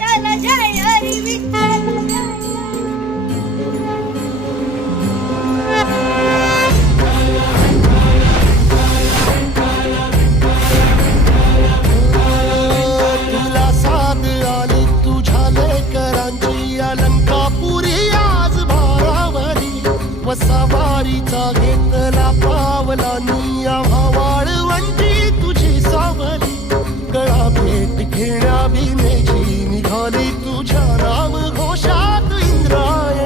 विठ्ठल जय हरी विठ्ठल तुला साथ आली तुझ्या लेकरांची अलंकापुरी आज भारावरी वसावारीचा घेतला पावलांनी. तुझ्या राम घोषात इंद्राय.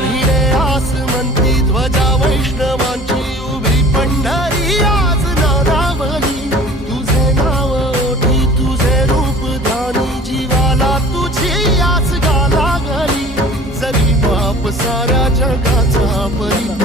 भिडे आस मंत्री ध्वजा वैष्णवांची उभी नाव रूप जीवाला बाप सारा जगाचा परी